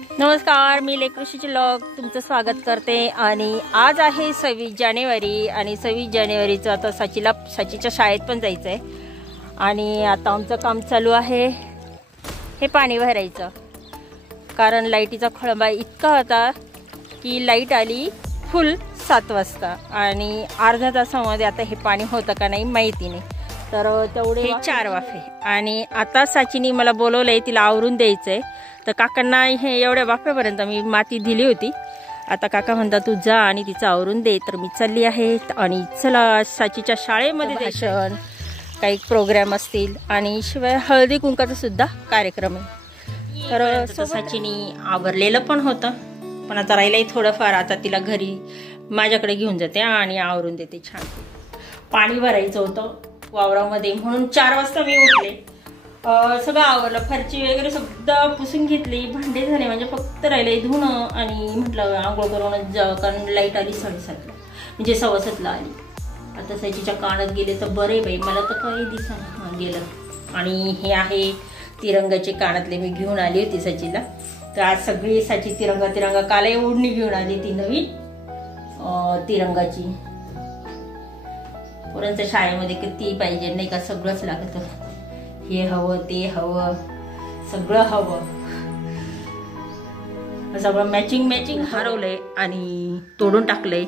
नमस्कार, मी लेकृषीची लॉग तुमचं स्वागत करते। आणि आज आहे 26 जानेवारी आणि 26 जानेवारीचं आता साचीच्या शाळेत पण जायचं आहे। आणि आता आमचं काम चालू आहे हे पाणी भरायचं, कारण लाईटीचा खळबा इतका होता की लाईट आली फुल 7 वाजता आणि अर्ध्या तासामध्ये आता हे पाणी होतं का नाही माहिती नाही। तर तेवढे हे 4 वाफे आणि आता साचीनी मला बोलवलंय तिला आवरून द्यायचंय। तर काकांना हे एवढ्या वाफेपर्यंत मी माती दिली होती। आता काका म्हणतात तू जा आणि तिचं आवरून दे। तर मी चालली आहे आणि चला साचीच्या शाळेमध्ये भाषण, काही प्रोग्राम असतील आणि शिवाय हळदी कुंकाचा सुद्धा कार्यक्रम आहे। तर साचीनी आवरलेलं पण होतं, पण आता राहिलंय थोडंफार। आता तिला घरी माझ्याकडे घेऊन जाते आणि आवरून देते छान। पाणी भरायचं होतं वावरामध्ये म्हणून 4 वाजता मी उठले, सगळं आवरलं, फरची वगैरे सगळं पुसून घेतली, भांडे झाले, म्हणजे फक्त राहिले धुणं आणि म्हटलं आंघोळ करूनच जावं, कारण लाईट आली 7:30ला, म्हणजे 7:15ला आली। आता साचीच्या कानात गेले तर बरे बाई, मला तर काही दिसना गेलं। आणि हे आहे तिरंगाचे कानातले, मी घेऊन आली होती साचीला। तर आज सगळी साची तिरंगा कालही ओढणी घेऊन आली ती नवीन तिरंगाची। पोरांच्या शाळेमध्ये किती पाहिजे नाही का, सगळंच लागतं, हे हवं ते हवं, सगळं हवं, सगळं मॅचिंग हरवलंय आणि तोडून टाकलंय।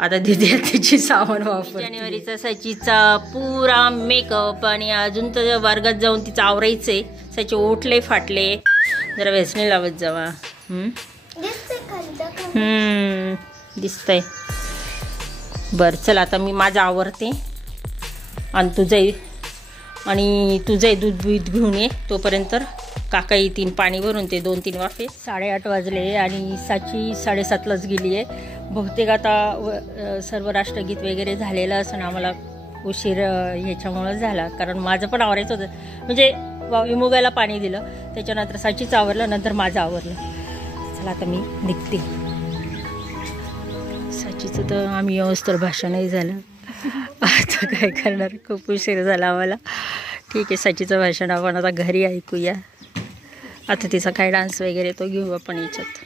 आता दिदी त्याची सामान वापर। जानेवारीचा साचीचा पुरा मेकअप आणि अजून तर वर्गात जाऊन तिचं आवरायचंय। साचे ओठले फाटले, जरा वेसणे लावत जावा। दिसतंय। बरं चल, आता मी माझं आवरते आणि तुझं दूध घेऊन ये, तोपर्यंत काका येतील पाणी भरून ते 2-3 वाफे। 8:30 वाजले आणि साची 7:30लाच गेली आहे। बहुतेक आता सर्व राष्ट्रगीत वगैरे झालेलं असं आम्हाला उशीर ह्याच्यामुळं झाला, कारण माझं पण आवरायचं होतं, म्हणजे विमुगाला पाणी दिलं, त्याच्यानंतर साचीचं आवरलं, नंतर माझं आवरलं। चला आता मी निघते। साचीचं तर आम्ही व्यवस्थित भाषणही झालं, आता काय करणार, खूप उशीर झाला आम्हाला। ठीक आहे, साचीचं भाषण आपण आता घरी ऐकूया। आता तिचा काय डान्स वगैरे तो घेऊ आपण याच्यात।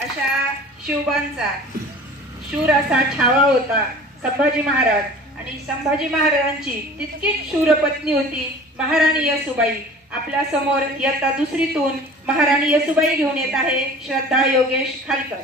अशा शिवबांचा शूर असा छावा होता संभाजी महाराज, आणि संभाजी महाराजांची तितकीच शूर पत्नी होती महाराणी येसूबाई। आपल्या समोर इयत्ता 2रीतून महाराणी येसूबाई घेऊन येत आहे श्रद्धा योगेश खालकर।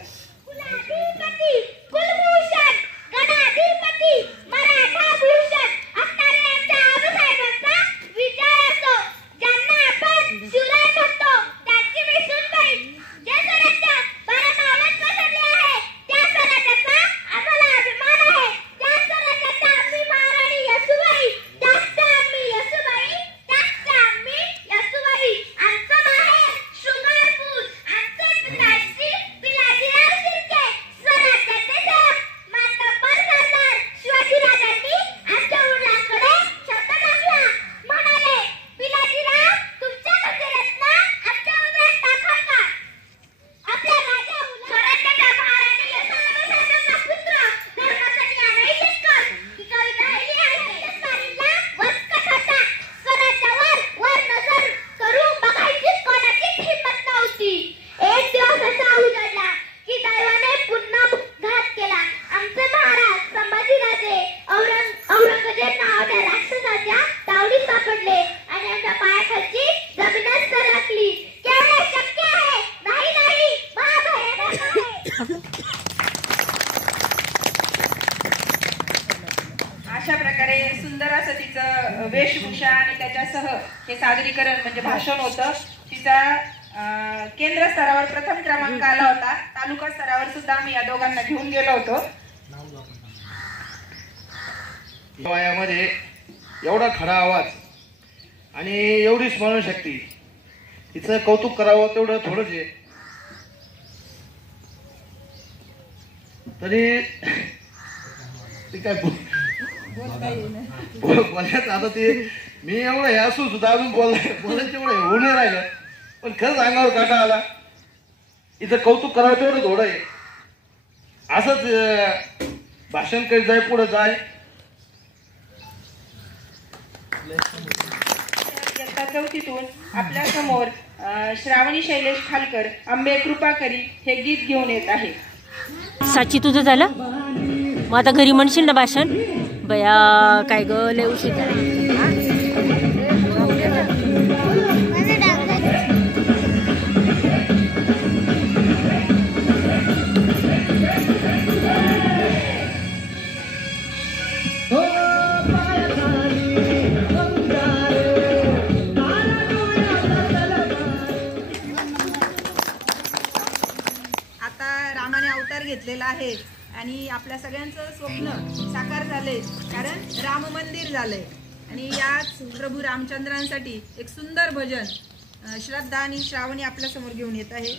अशा प्रकारे सुंदर असं तिचं वेशभूषा आणि त्याच्यासह हे सादरीकरण म्हणजे भाषण होतं। तिचा केंद्र स्तरावर प्रथम क्रमांक आला होता, तालुका स्तरावर सुद्धा आम्ही या दोघांना घेऊन गेलो होतो। वयामध्ये एवढा खडा आवाज आणि एवढी स्मरणशक्ती, तिचं कौतुक करावं तेवढं थोडंच आहे। तरी ती काय बोलण्यात आता ते मी एवढं हे असून सुद्धा अजून बोलायचं एवढं होऊ नाही राहिलं, पण खरंच अंगावर काटा आला। इथं कौतुक करावं तेवढं थोडं आहे. असंच भाषण करीत जाय, पुढे जाय. इयत्ता चौथीतून आपल्या समोर श्रावणी शैलेश खालकर अंबे कृपा करी हे गीत घेऊन येत आहे. साची तुझं झालं? मग आता घरी म्हणशील ना भाषण? बया काय ग लय उशीर झाला. रामाने अवतार घेतलेला आहे आणि आपल्या सगळ्यांचं स्वप्न साकार झाले, कारण राम मंदिर झालंय. आणि याच प्रभू रामचंद्रांसाठी एक सुंदर भजन श्रद्धा आणि श्रावणी आपल्या समोर घेऊन येत आहे.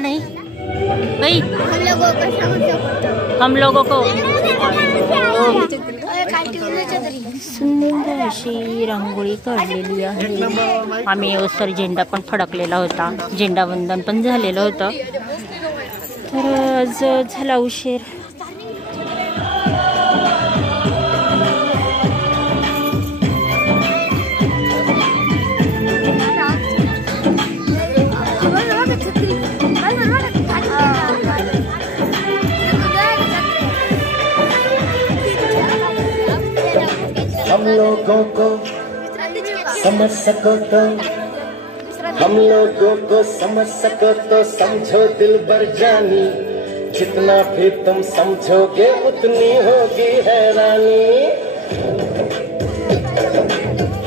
नहीं भाई, हम लोगों को सुंदर अशी रांगोळी काढलेली आहे. आम्ही ओसर झेंडा पण फडकलेला होता, झेंडा वंदन पण झालेलं होतं. तर आज झाला उशीर. हम लोगों को समझ सको तो, हम लोगों को समझ सको तो समझो दिल भर जानी, जितना भी तुम समझोगे उतनी होगी हैरानी.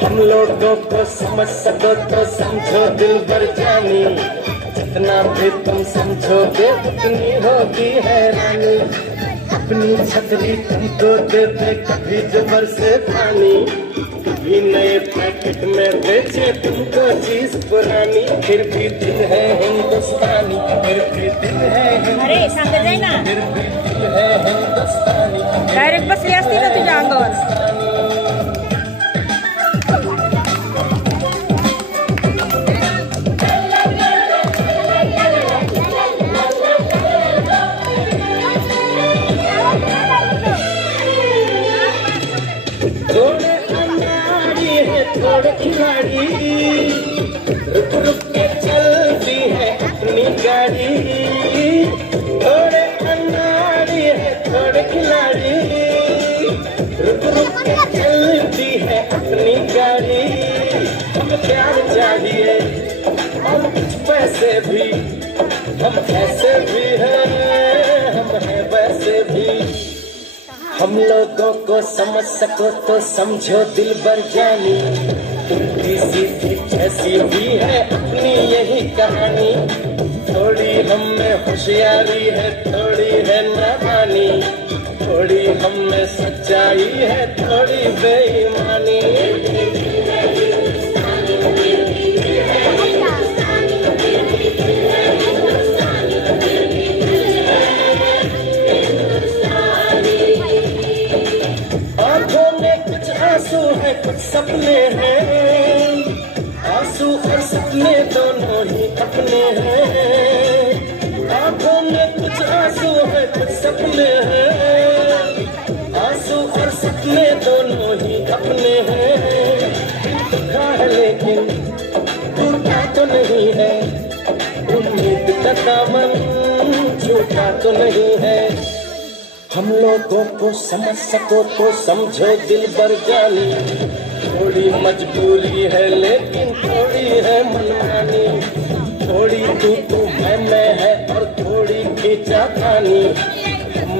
हम लोगों को समझ सको तो समझो दिल भर जानी, जितना भी तुम समझोगे उतनी होगी हैरानी. अपनी छतरी तुमको दे दे कभी जबर से पानी, कभी नए पैकेट में बेचे तुमको चीज पुरानी. फिर भी दिल है हिंदुस्तानी, फिर भी दिल है हिंदुस्तानी, फिर भी दिल है हिंदुस्तानी. डायरेक्ट बसली असती ना तुझ्या अंगावर. थोड़े खिलाड़ी रुक रुक के चलती है अपनी गाड़ी, थोड़े अनाड़ी है थोड़े खिलाड़ी, रुक रुक के चलती है अपनी गाड़ी. हम प्यार चाहिए हम कुछ पैसे भी, हम ऐसे भी हैं हम हैं वैसे भी. हम लोगों को समझ सको तो समझो दिल भर जानी, उल्टी सीधी जैसी भी है अपनी यही कहानी. थोड़ी हम में होशियारी है थोड़ी है नादानी, थोड़ी हम में सच्चाई है थोड़ी बेईमानी. आंसू है कुछ सपने हैं, आंसू और सपने दोनों ही अपने हैं. आंखों में कुछ आंसू है कुछ सपने हैं, तो नहीं है। हम लोगों को समझ सको तो समझो दिलबर जानी, थोड़ी मजबूरी है लेकिन थोड़ी है मनमानी, थोड़ी तू मैं है और थोड़ी खींचा पानी।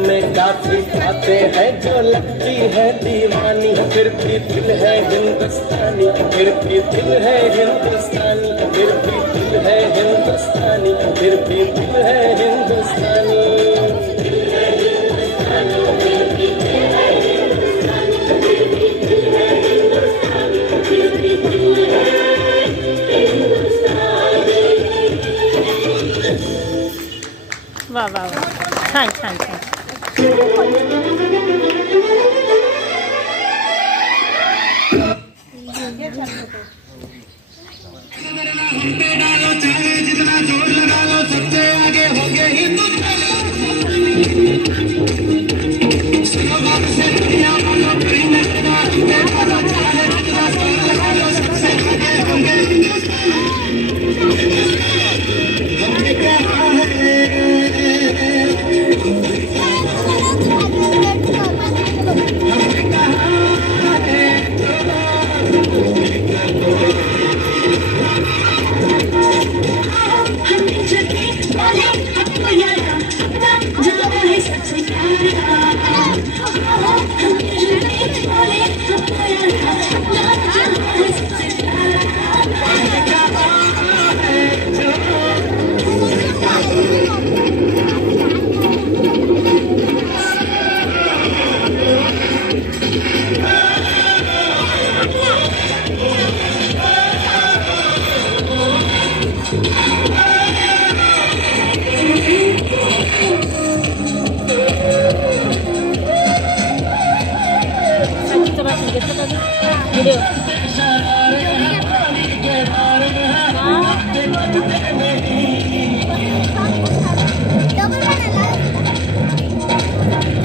में काफी बातें हैं जो लगती है दीवानी, फिर भी दिल है हिंदुस्तानी, फिर भी दिल है हिंदुस्तानी, फिर भी दिल है हिंदुस्तानी, फिर भी दिल है हिंदुस्तानी। वाह वाह वाह, छान छान छान.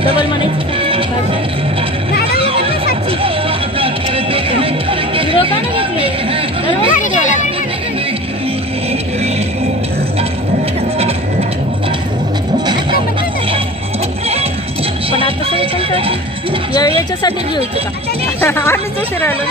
डबल म्हणायचं व्हिडिओ का नाही पण आता सगळं याच्यासाठी घ्यायचं का आम्हीच उशीर आलो.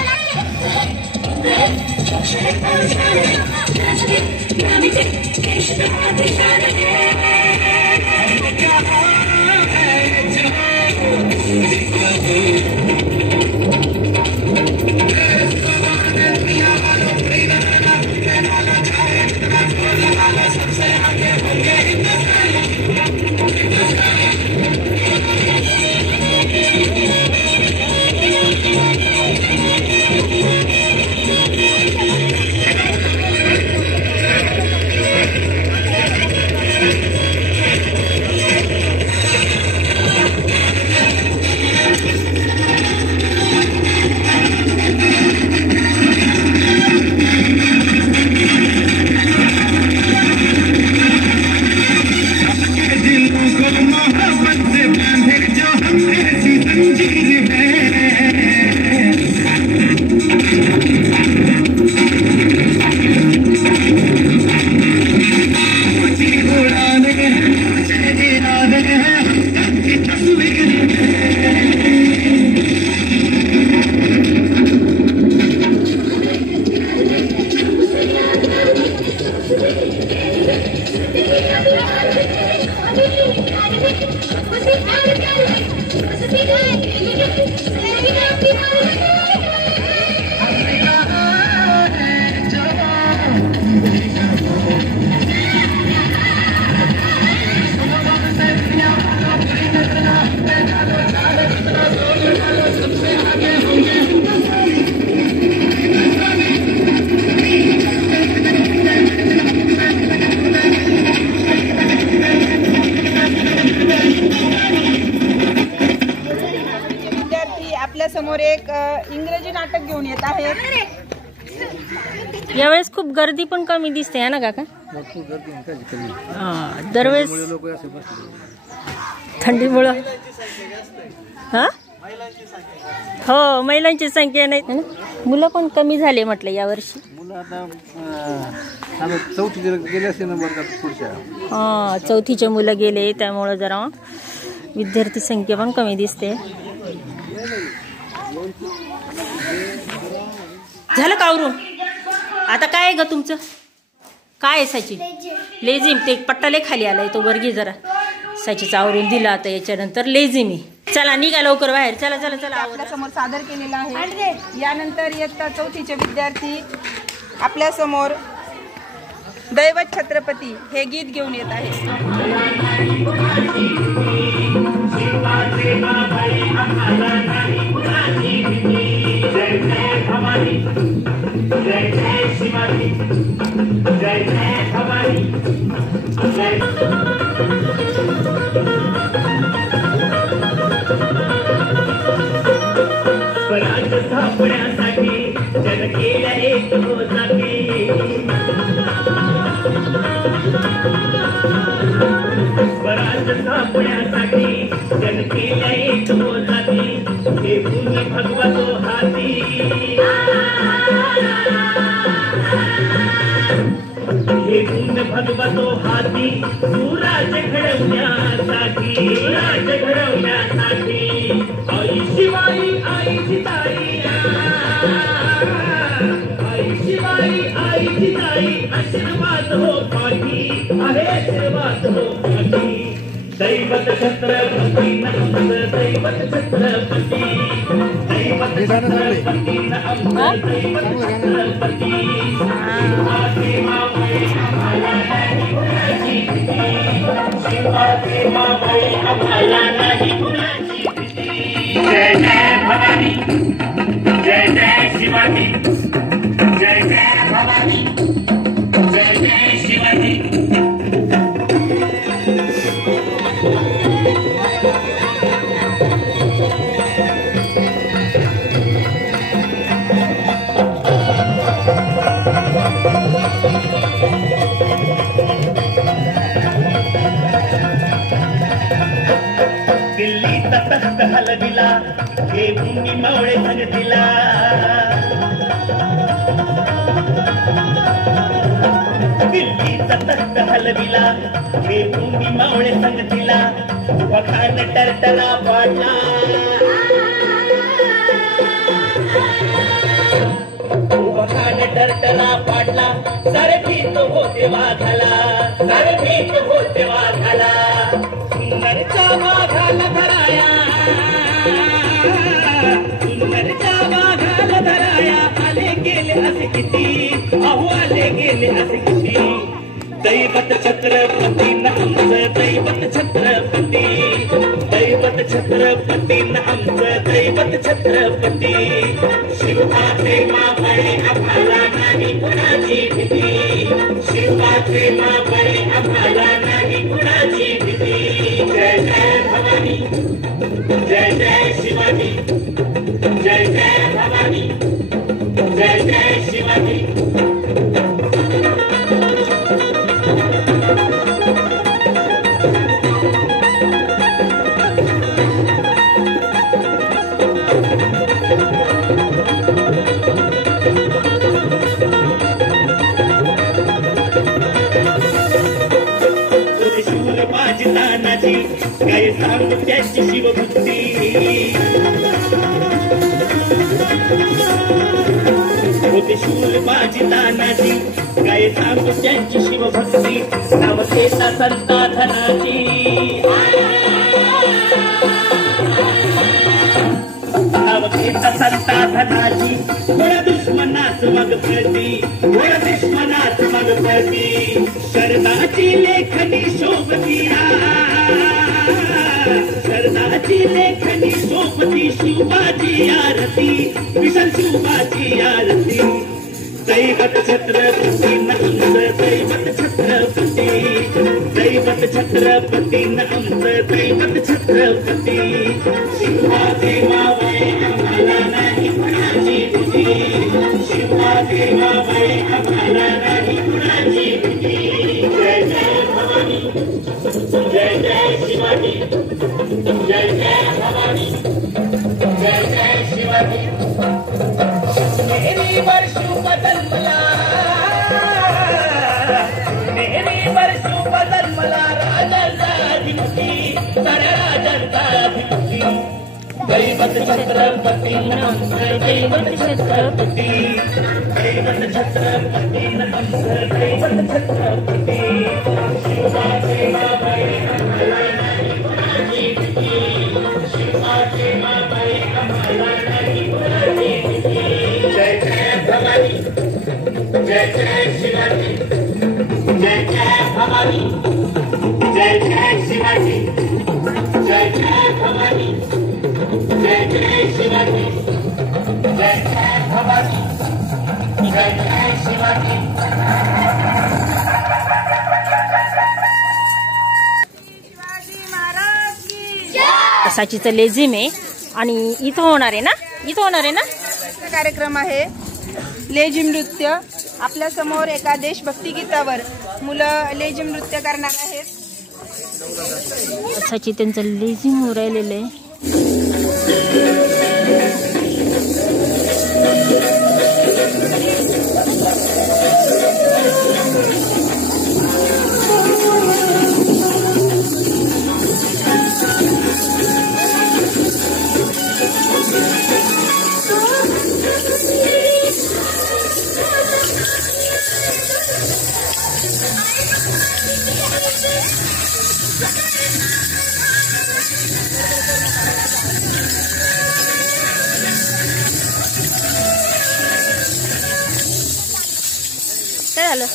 समोर एक इंग्रजी नाटक घेऊन येत आहेत. यावेळेस खूप गर्दी पण कमी दिसते है ना काका? दरवेळेस थंडीमुळे हा हो महिलांची संख्या नाही मुलं पण कमी झाले म्हटलं यावर्षी. मुलं आता चौथीचे गेले असेल ना बरं पुढच्या. हां, चौथीचे मुलं गेले त्यामुळं जरा विद्यार्थी संख्या पण कमी दिसते. झालं का आवरून? आता काय आहे ग तुमचं? काय आहे सची? लेझिम. ते पट्टाले खाली आलाय तो वर्गी जरा सचीचा आवरून दिला. आता याच्यानंतर लेझिमी. चला निघा लवकर बाहेर. चला चला चला. आपल्या समोर सादर केलेला आहे. यानंतर इयत्ता चौथीचे विद्यार्थी आपल्या समोर दैवत छत्रपती हे गीत घेऊन येत आहे. स्वराज स्थापण्यासाठी जन केल्या एक होताकी. स्वराज स्थापण्यासाठी जन केल्या एक होताकी. हे पुण्य भगवतो हाती. हे पुण्य भगवतो हाती. सुराज घडवण्यासाठी. सुराज घडवण्यासाठी. आई शिवाई आई जिजाई. आई शिवाई आई जिजाई. आशीर्वाद हो पाठी. आहे आशीर्वाद हो पाठी. दैवत छत्रपती नमः. दैवत छत्रपती. दैवत छत्रपती नमः. दैवत छत्रपती. शिवाजी मावळे आम्हाला नाही कुणाची भीती. शिवाजी मावळे आम्हाला नाही कुणाची भीती. जय जय भवानी. जय जय शिवाजी. जय जय भवानी. जय जय शिवाजी. दिल्लीचा तख्त हलविला. हे भूमी मावळे संगतीला. दिल्लीचा तख्त हलविला. हे भूमी मावळे संगतीला. वखान टरटरा पाडला. वखान टरटरा पाडला. सारे भीत होते वाघाला. सारे भीत होते वाघाला. सुंदरचा वाघाला धराया. सुंदरचा वाघाला धराया. आले गेले असे किती. अहो आले गेले असे किती. दैवत छत्रपती आमचं. दैवत छत्रपती. दैवत छत्रपती आमचं. दैवत छत्रपती. शिवाचे मावळे आम्हाला नाही कुणाची भीती. शिवाचे मावळे आम्हाला नाही कुणाची भीती. जय जय भवानी. जय जय शिवाजी. जय जय भवानी. जय जय शिवाजी. शूर बाजी तानाजी. काय सांगू त्याची शिवभक्ती. होते शूर बाजी तानाजी. काय सांगू त्यांची शिवभक्ती. नाव घेता संता धनाची. नाव घेता संता धनाची. थोड्या दुश्मनाच मग प्रती. थोड्या दुश्मनाच मग प्रती. शरदाची लेखनी शोभतिया. शरदाची लेखनी शोभती. शिवाजी आरती. विशाल शिवाजी आरती. दैवत छत्रपती आमचं. दैवत छत्रपती. दैवत छत्रपती आमचं. दैवत छत्रपती. शिवाजी मावळे आम्हाला नाही कुणाची भीती. शिवाजी मावळे आम्हाला नाही कुणाची भीती. जय जय भवानी. जय जय शिवाजी. जय जय भवानी. जय जय शिवाजी. वर्षू बदल मला नेहमी वर्षू बदल मला राजांचा अधिपती साऱ्या राजांचा अधिपती दैवत छत्रपती नमस्कार दैवत छत्रपती दैवत छत्रपती नमस्कार दैवत छत्रपती शिवाजी माबाई आम्हाला नाही कुणाची भीती शिवाजी माबाई आम्हाला नाही कुणाची भीती जय जय भवानी जय जय शिवाजी जय जय भवानी जय जय शिवाजी जय जय भवानी जय जय शिवाजी जय जय भवानी जय जय शिवाजी साचीचं लेझिम आहे आणि इथं होणार आहे ना कार्यक्रम आहे लेझिम नृत्य. आपल्या समोर एका देशभक्ती गीतावर मुलं लेझिम नृत्य करणार आहेत. साची त्यांचं लेझिम होऊ राहिलेलं आहे. काय झालं?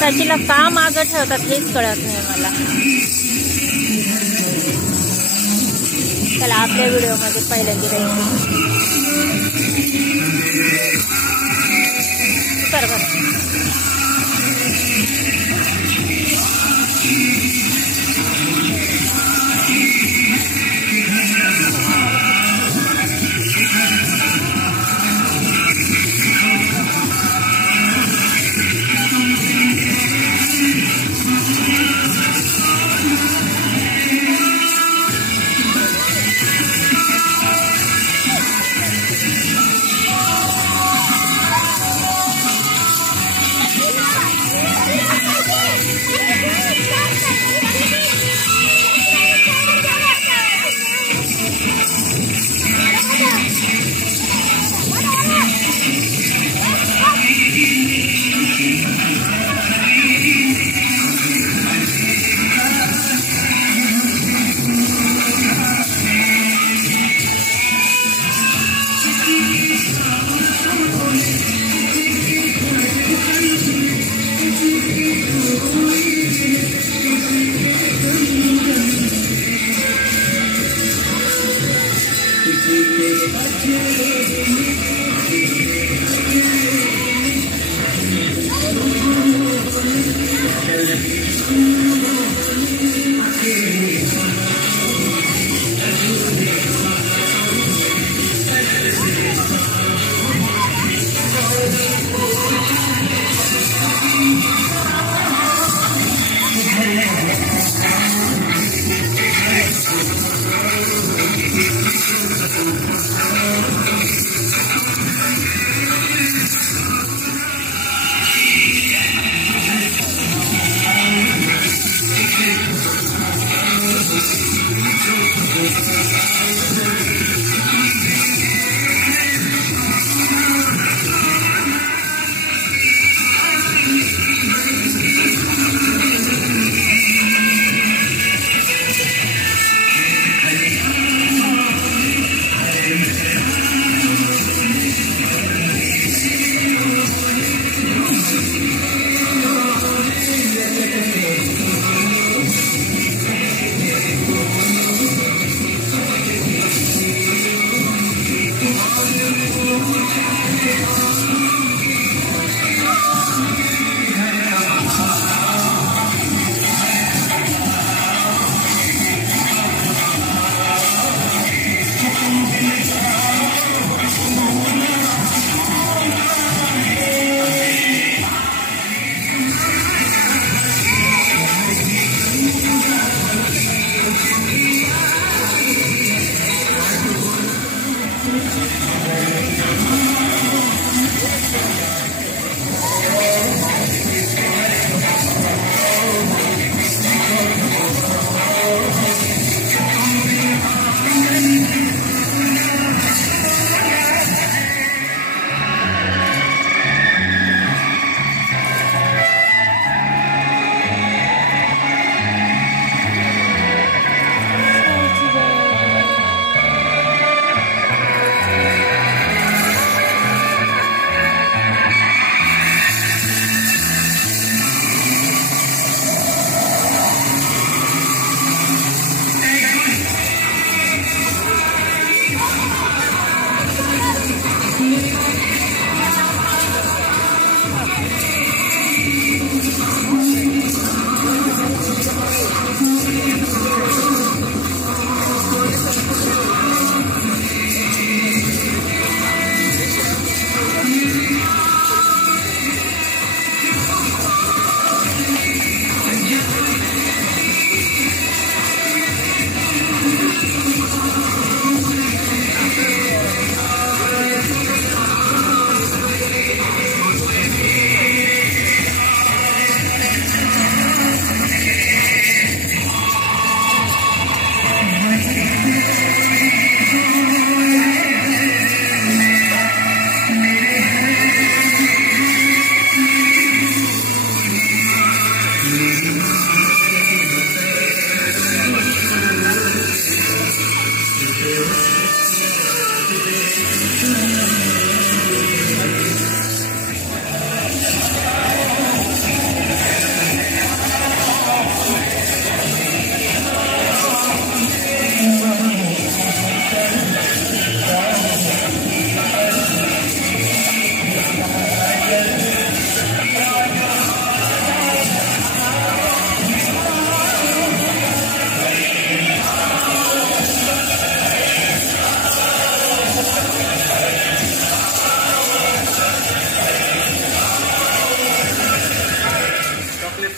साचीला का मागं ठेवतात हेच कळत नाही मला. त्याला आपल्या व्हिडिओमध्ये पहिल्यांदा कर बरं.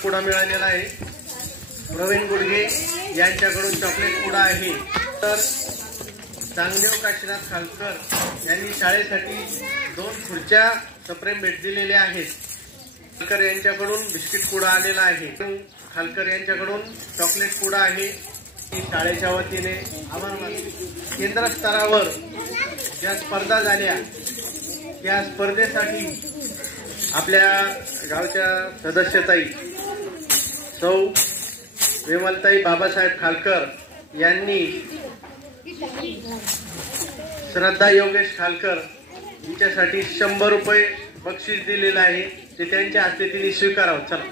पुडा मिळालेला आहे. प्रवीण गुडगे यांच्याकडून चॉकलेट पुडा आहे. तर चांगदेव काशीनाथ खालकर यांनी शाळेसाठी 2 खुर्च्या सप्रेम भेट दिलेल्या आहेत. खालकर यांच्याकडून बिस्किट पुडा आलेला आहे. खालकर यांच्याकडून चॉकलेट पुडा आहे. शाळेच्या वतीने आभार मानतो. केंद्र स्तरावर ज्या स्पर्धा झाल्या त्या स्पर्धेसाठी आपल्या गावच्या सदस्यताई सौ विमलताई बाबासाहेब खालकर यांनी श्रद्धा योगेश खालकर यांच्यासाठी 100 रुपये बक्षीस दिलेलं आहे. ते त्यांच्या हस्ते तिने स्वीकारावं. चला.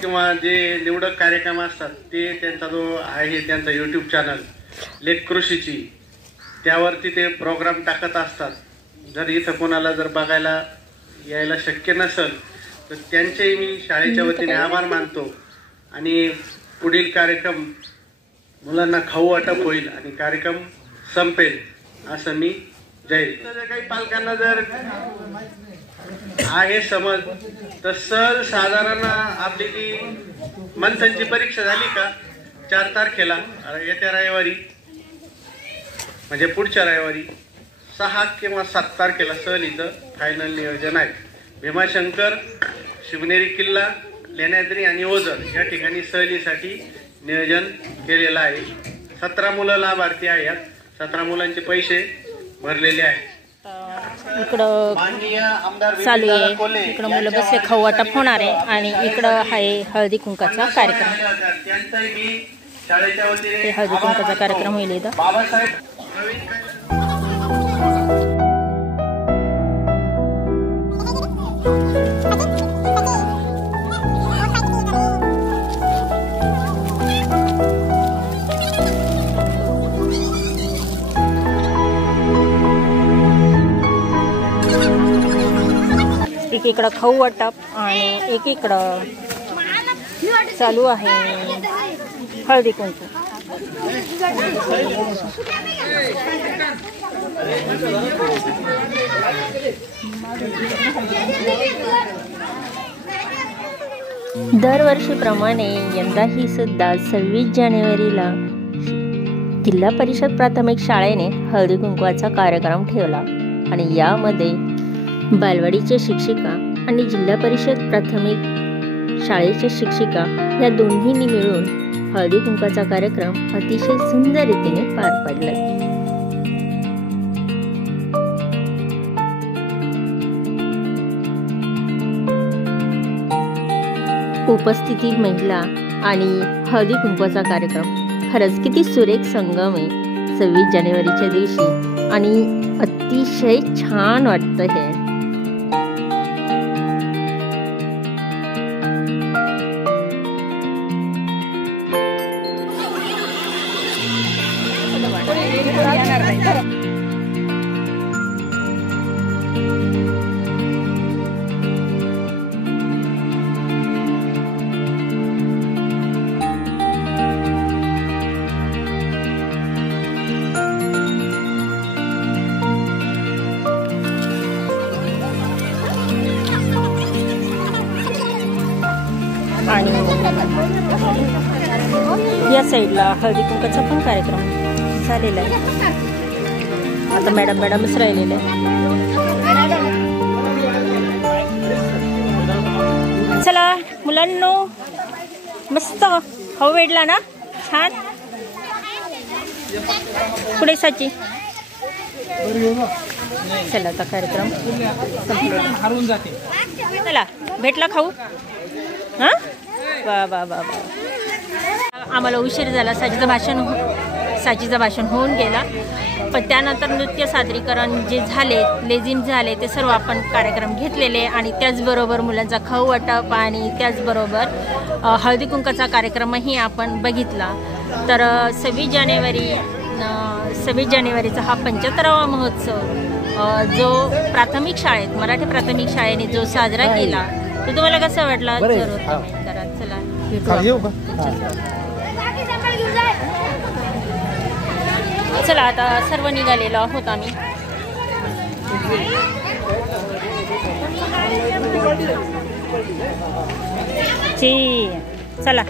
किंवा जे निवडक कार्यक्रम असतात ते त्यांचा जो आहे त्यांचा YouTube चॅनल लेक कृषीची त्यावरती ते प्रोग्राम टाकत असतात. जर इथं कोणाला जर बघायला यायला शक्य नसेल तर त्यांचेही मी शाळेच्या वतीने आभार मानतो. आणि पुढील कार्यक्रम मुलांना खाऊ वाटप होईल आणि कार्यक्रम संपेल असं मी जाहीर. जर काही पालकांना जर आहे समज तर साधारण आपली जी मंथनची परीक्षा झाली का 4 तारखेला येत्या रविवारी म्हणजे पुढच्या रविवारी 6 किंवा 7 तारखेला सहलीचं फायनल नियोजन आहे. भीमाशंकर, शिवनेरी किल्ला, लेण्याद्री आणि ओझर या ठिकाणी सहलीसाठी नियोजन केलेलं आहे. 17 मुलं लाभार्थी आहेत. 17 मुलांचे पैसे भरलेले आहेत. इकडं चालू आहे. इकडं मुलं बसले खाऊ वाटप होणार आहे आणि इकडं आहे हळदी कुंकाचा कार्यक्रम. ते हळदी कुंकाचा कार्यक्रम होईल इथं. एकीकडं खाऊ वाटप आणि एकीकडं चालू आहे हळदी कुंकू. दरवर्षीप्रमाणे यंदाही सुद्धा 26 जानेवारीला जिल्हा परिषद प्राथमिक शाळेने हळदी कुंकवाचा कार्यक्रम ठेवला आणि यामध्ये बालवाडीच्या शिक्षिका आणि जिल्हा परिषद प्राथमिक शाळेच्या शिक्षिका या दोन्हींनी मिळून हळदी कुंकवाचा कार्यक्रम अतिशय सुंदर रीतीने पार पाडला. उपस्थिती महिला आणि हळदी कुंकवाचा कार्यक्रम खरंच किती सुरेख संगम आहे 26 जानेवारीच्या दिवशी आणि अतिशय छान वाटतं हे. आणि या साईडला हळदी कुंकवाचा पण कार्यक्रम झालेला आहे. आता मॅडमच राहिलेले आहे. चला मुलांनो, मस्त हवा वेडला ना, छान. पुढे साची. चला आता कार्यक्रम संपला. चला भेटला खाऊ. हां वा वा वा वा. आम्हाला उशीर झाला. साचीचं भाषण होऊन गेला, पण त्यानंतर नृत्य सादरीकरण जे झाले, लेझिम झाले, ते सर्व आपण कार्यक्रम घेतलेले आणि त्याचबरोबर मुलांचा खाऊ वाटप आणि त्याचबरोबर हळदी कुंकवाचा कार्यक्रमही आपण बघितला. तर 26 जानेवारीचा हा 75वा महोत्सव जो प्राथमिक शाळेत, मराठी प्राथमिक शाळेने जो साजरा केला, तो तुम्हाला कसा वाटला? चला चला आता सर्व निघालेलो आहोत आम्ही. चला